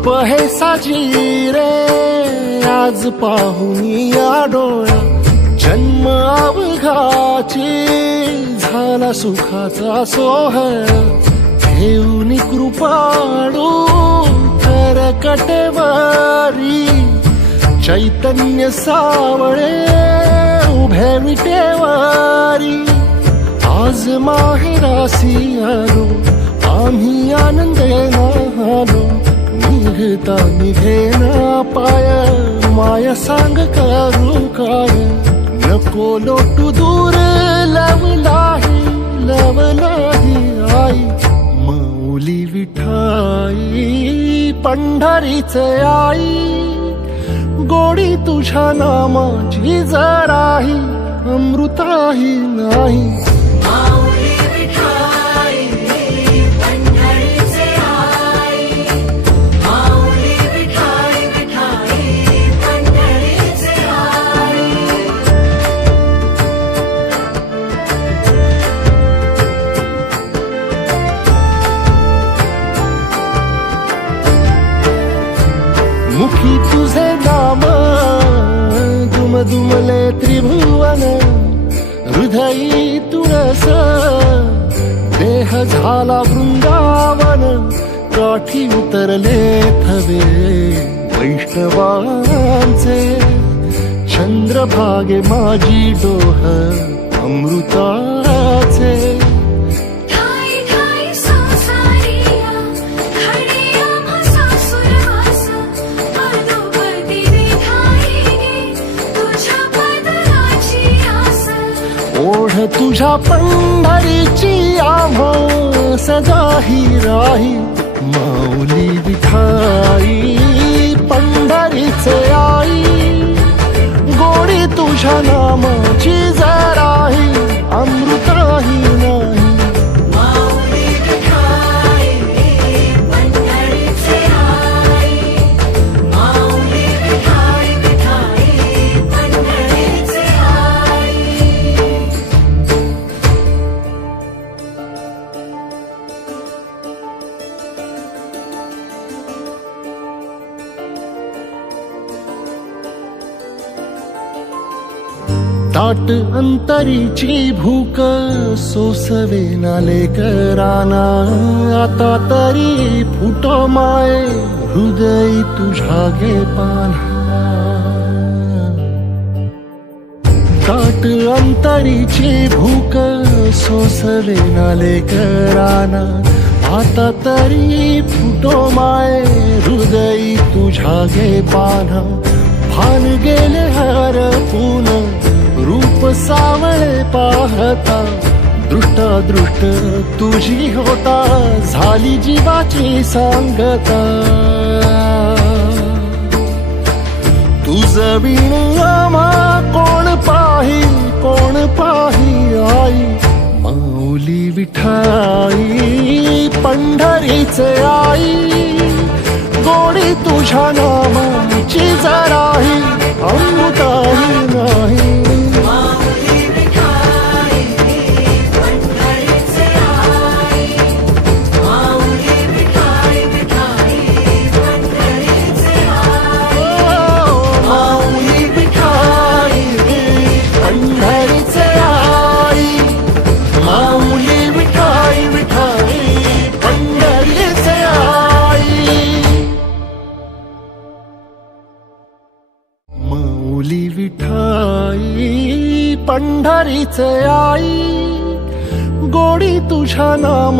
रूप हे साजी रे आज पाहून या डोळ्या जन्म अवघाची झाला सुखाचा सोहळा घेऊन कृपाळू करकटेवारी चैतन्य सावळे उभे विटेवारी आज माहेरासी आलो आम्ही आनंदेना आलो निघता निघेना पाय माया सांग करू काय नको लोटू दूर लवलाही आई माऊली विठाई पंढरीचे आई गोडी तुझ्या नामाची जराही अमृताही नाही मुखी तुझे नाम दुमदुमले त्रिभुवन हृदयी तुळस देह झाला वृंदावन काठी उतरले थवे वैष्णवांचे चंद्रभागे माझी डोह अमृताचे ओढ तुझ्या पंढरीची आम्हा सदाही राही माऊली विठाई पंढरीचे आई गोडी तुझ्या नामाची जराही अमृताही नाही ताट अंतरीची भूक सोसवे नाले कराना आता तरी फुटो माय हृदय तुझ्या गे पाना ताट अंतरीची भूक सोसवे नाले कराना आता तरी फुटो माय हृदय तुझ्या गे पाना भान गेले हरपून रूप सावळे पाहता दृष्ट तुझी होता झाली जीवाची सांगता तुझ बिन आम्हा कोण पाही आई माऊली विठाई पंढरीचे आई गोडी तुझ्या नामाची जराही अमृताही नाही माऊली विठाई पंढरीचे आई गोडी तुझ्या नाम